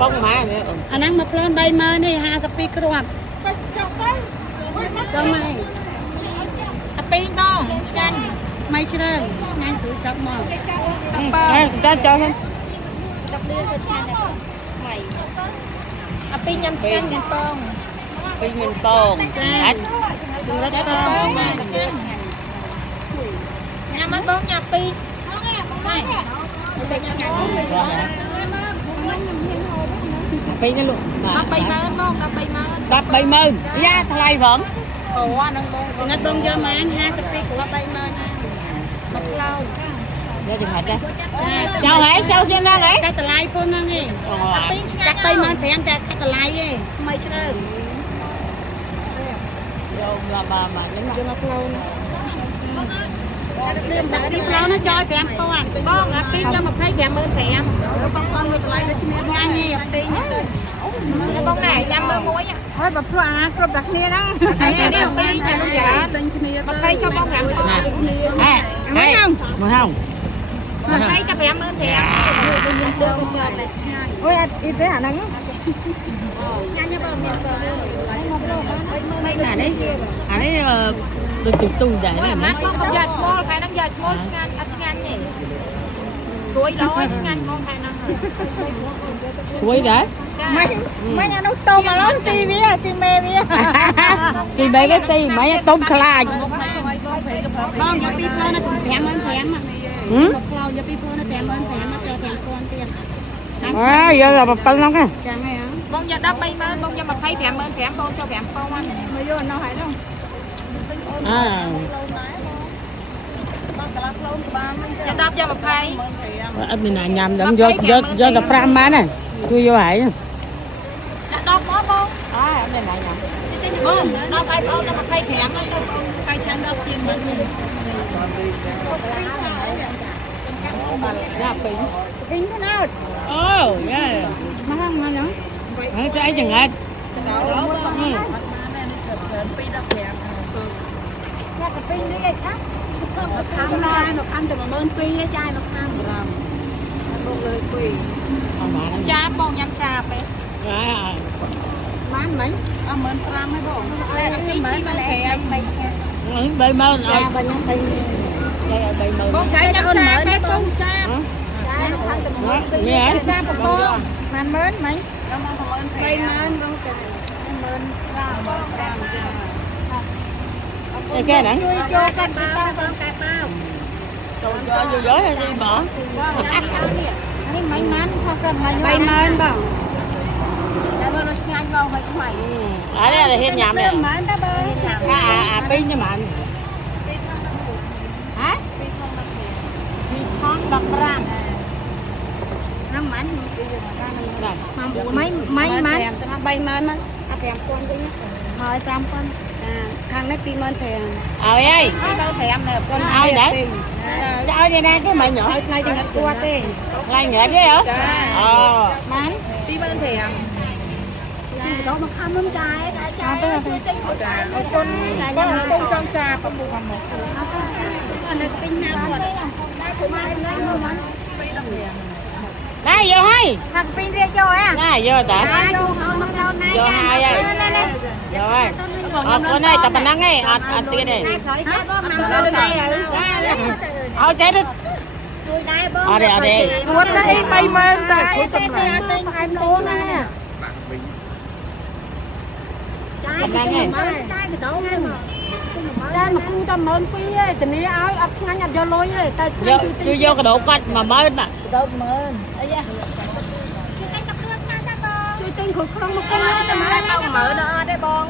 bông mà anh ăn một lần bay mơ này 52 គ្រាប់ចាំមកអាពីងបងឆ្ងាញ់មិនច្រើនឆ្ងាញ់ស្រួយសឹកមកចាចូលហ្នឹង ទឹកដៀទៅឆ្ងាញ់ដែរថ្មីអាពីងញ៉ាំឆ្ងាញ់ទៀតបង ពីមានពងអាច រត់បងញ៉ាំមកបងញ៉ាំពីងហ្នឹងទៅឆ្ងាញ់ ពីនេះលោក 130000បង130000 130000យ៉ាថ្លៃហ្មង អូអានឹងបងណាត់បងយកមក52គ្រាប់30000ណាមកផ្លោយកទៅហាត់ចាចូលហើយចូលជាងណាហ៎ តែតម្លៃពូនហ្នឹងឯងពីងឆ្ងាញ់35000តែកាត់តម្លៃឯងថ្មីជ្រៅយកឡាបាមកនេះយកមកផ្លោនេះដាក់ទីផ្លោនោះចោល5000បងអាពីងយក255,000បងបងមួយតម្លៃដូចគ្នាហ្នឹងឯងអាពីងបងណែញ៉ាំមើលមួយហើយបើព្រោះអាគ្រប់តែគ្នាហ្នឹងនេះពីងតែនោះយ៉ាទិញគ្នា20ចុះបង5000គ្នាហេហេមកហង20តែ55,000ខ្ញុំដើមមកតែឆ្ងាញ់អូយអត់អ៊ីទេអាហ្នឹងញ៉ាំបងមានបងអានេះដូចទូទូដែរនេះណាត់បងកុំយកឈ្មោះខែហ្នឹងយកឈ្មោះឆ្ងាញ់អត់ឆ្ងាញ់ទេព្រួយដល់ឆ្ងាញ់ហ្មងខែហ្នឹងព្រួយដែរមិនអានោះទុំឥឡូវស៊ីវាស៊ីមេវា ពីបីគេស៊ីមិនទុំខ្លាចបងយកពីផ្លោណា55,000ផ្លោយកពីផ្លោណា55,000ណាចូល5000ទៀតអើយកដល់7ហ្នឹងហ៎ចឹងហើយបងយក130000បងយក25,500បងចូល5000មកយកនោះហើយនោះអើចាំ10យក20អត់មានណាញ៉ាំដល់យកដល់5ម៉ានណាជួយយកហើយដាក់10មកបងអើអត់មានណាញ៉ាំបង10ឲ្យបងដល់25ហ្នឹងទៅបងកាយឆាន10ជាងមកយ៉ាពេញពេញទៅណាត់អូយ៉ាមកហ្នឹងហើយស្អីចង្អែតយកទៅពេញនេះឯងครับមកខាំណាមកខាំតែ12000ឯងចាយមកខាំ5បងលើ2ចាបងញ៉ាំចាពេបានមិញ15000ហើយបងតែ20000មក5 3ឆ្ងាយ30000ឲ្យបើញ៉ាំ3បងចាយញ៉ាំចាពេពូចាចាខាំតែ12000មានហើយចាប្រកប10000មិញដល់មក30000បងចា15000cái nèជួយចូលកាត់baoបងកាត់baoចូលយកហើយđi bỏ នេះមិនម៉ាន់ខុសกันមក30000បងចាំមើលឆ្ងាញ់បងមិនថ្មីអើនេះហ៊ានញ៉ាំនេះ10000តើបងអាពីងញ៉ាំហ៎ពីខំ15ណាម៉ាន់មិនម៉ាន់ទៅ30000មកអា5000វិញហើយ5000ខាងនេះ25000ឲ្យអី25000នៅប៉ុនឲ្យដែរឲ្យនេះណាគេមិនញ៉ាំឲ្យថ្លៃទាំងគាត់ទេថ្លៃងើតទេហ៎អូបាន25000ចាដល់មកខំមិនចាយចាទៅជួយទិញខ្លួនចាអរគុណចាញ៉ាំពុំចង់ចាប្រពូមកអានេះទិញណាគាត់ដែរព្រោះមកថ្ងៃមកមកnày vô hay thằng pin riêng vô à này vô ta vô hơn một lâu nay vô hai ơi rồi con này tập năng ấy ăn tiền này ao chết đi ở đây muốn đấy bay mơn tại hai môn nè tập năng ấy ra mà khu tâm mơn phi ấy tình yêu áo ấp ngay nhặt vô lối ấy chưa vô cái độ quạch mà mơn mà đâu mơn ấy da tôi tin khủng không một con nữa mà mở đó đây bon